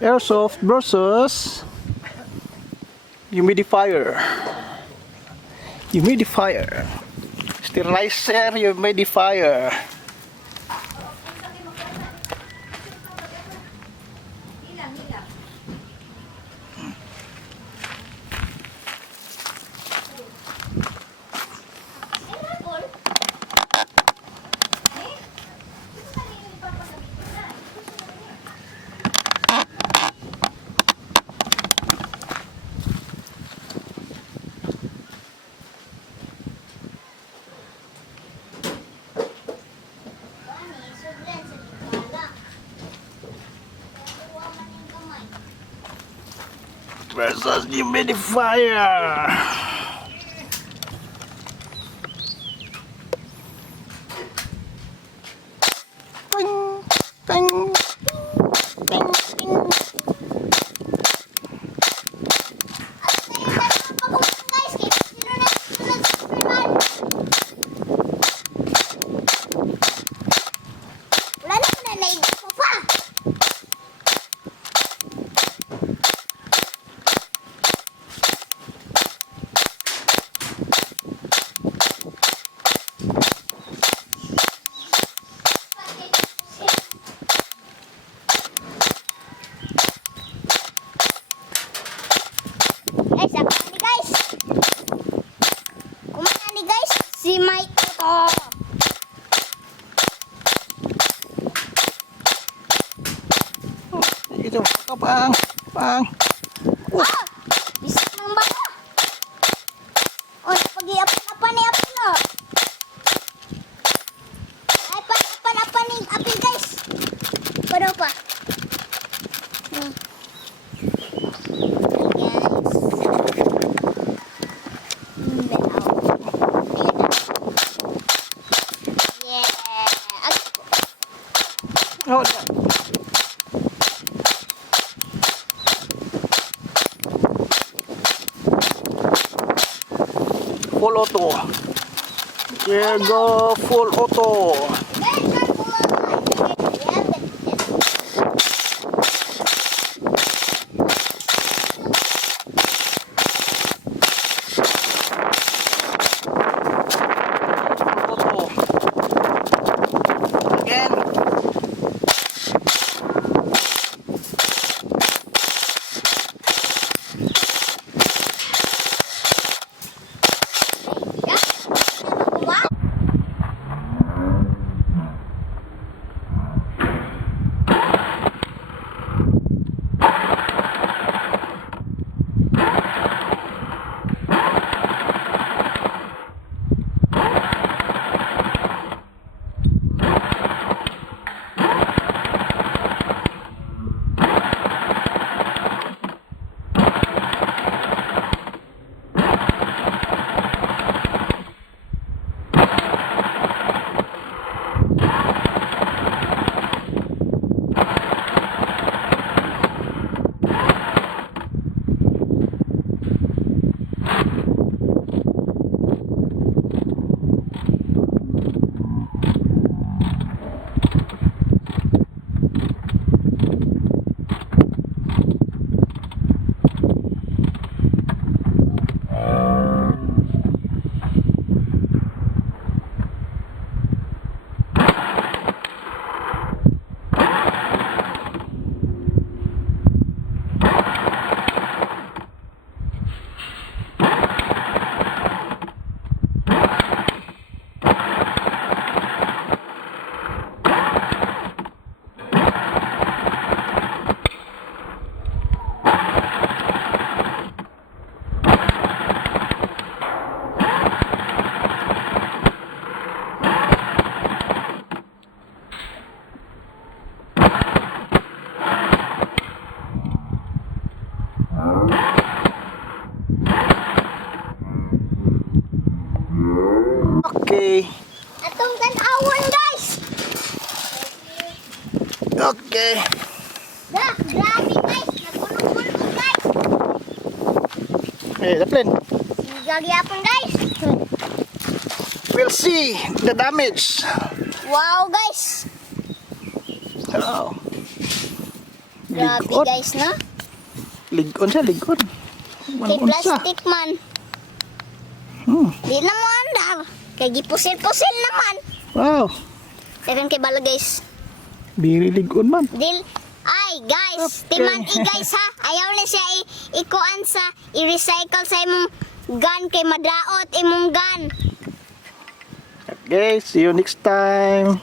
Airsoft versus Humidifier. Humidifier. Sterilizer, humidifier. Versus humidifier. Ting, ting, ting, ting. Si Mike ito. Ito, pang. Ah! Bisik ng baka. O, pag-iapan ni Apil na. Ay, pag-iapan ni Apil guys. Pano pa? Oh, full auto. Here go full auto. Again. Okay. Atong tan-awan guys. Okay. Grabe guys. Nagulong-gulong guys. Hey, the plane. Sigagyapon guys. We'll see the damage. Wow guys. Oh. Grabe Ligon. guys, no? Ligon siya, ligon. Kay Manunsa. plastic man. Hmm. Di na mo andar. Kay gipusil-pusil naman. Wow. Second kay bala guys. Diri ligon man. Dil ay guys, Okay. timan guys ha. Ayaw na siya ikuan sa i-recycle sa imong gun kay madaot imong gun. Okay, see you next time.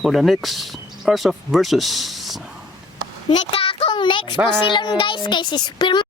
For the next Airsoft versus. Neka akong next Bye. pusilon guys kay si Superman